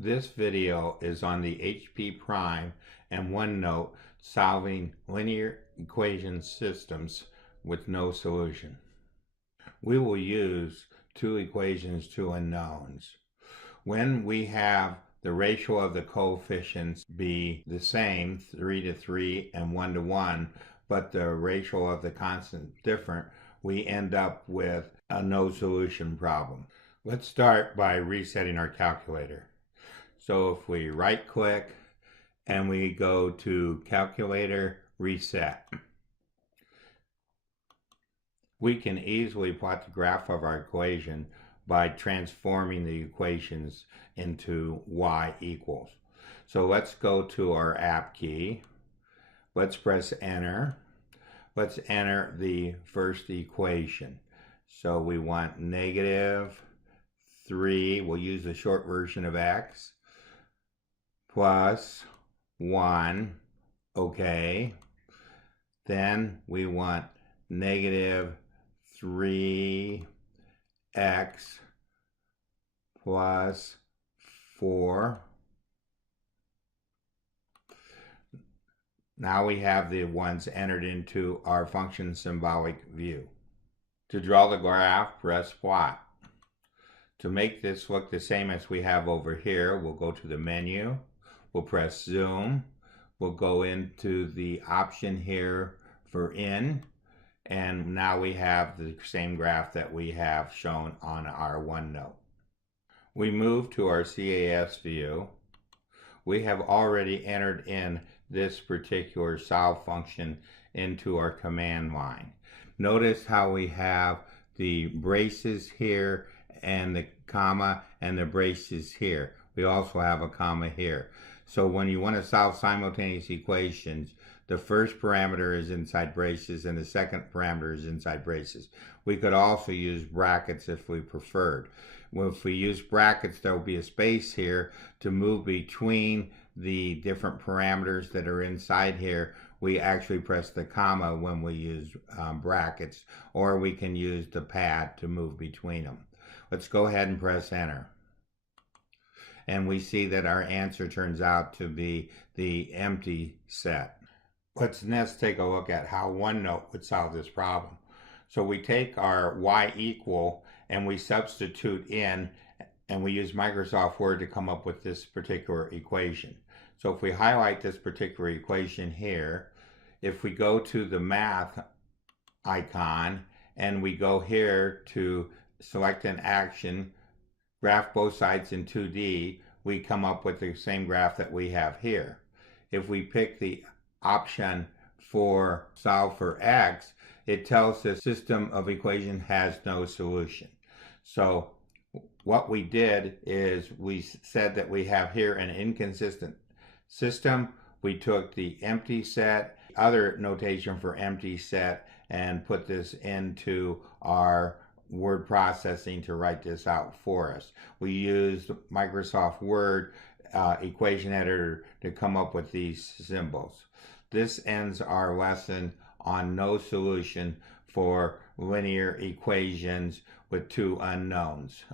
This video is on the HP Prime and OneNote solving linear equation systems with no solution. We will use two equations, two unknowns. When we have the ratio of the coefficients be the same, 3 to 3 and 1 to 1, but the ratio of the constant different, we end up with a no solution problem. Let's start by resetting our calculator. So if we right click and we go to calculator reset, we can easily plot the graph of our equation by transforming the equations into y equals. So let's go to our app key. Let's press enter. Let's enter the first equation. So we want -3, we'll use the short version of x, plus 1, okay. Then we want -3x plus 4. Now we have the ones entered into our function symbolic view. To draw the graph, press plot. To make this look the same as we have over here, we'll go to the menu, we'll press zoom, we'll go into the option here for in, and now we have the same graph that we have shown on our OneNote. We move to our CAS view. We have already entered in this particular solve function into our command line. Notice how we have the braces here and the comma and the braces here. We also have a comma here. So when you want to solve simultaneous equations, the first parameter is inside braces and the second parameter is inside braces. We could also use brackets if we preferred. Well, if we use brackets, there will be a space here to move between the different parameters that are inside here. We actually press the comma when we use brackets, or we can use the pad to move between them. Let's go ahead and press enter. And we see that our answer turns out to be the empty set. Let's next take a look at how OneNote would solve this problem. So we take our y equal and we substitute in, and we use Microsoft Word to come up with this particular equation. So if we highlight this particular equation here, if we go to the math icon and we go here to select an action, graph both sides in 2D, we come up with the same graph that we have here. If we pick the option for solve for x, it tells the system of equation has no solution. So what we did is we said that we have here an inconsistent system. We took the empty set, other notation for empty set, and put this into our word processing to write this out for us. We used Microsoft Word equation editor to come up with these symbols. This ends our lesson on no solution for linear equations with two unknowns.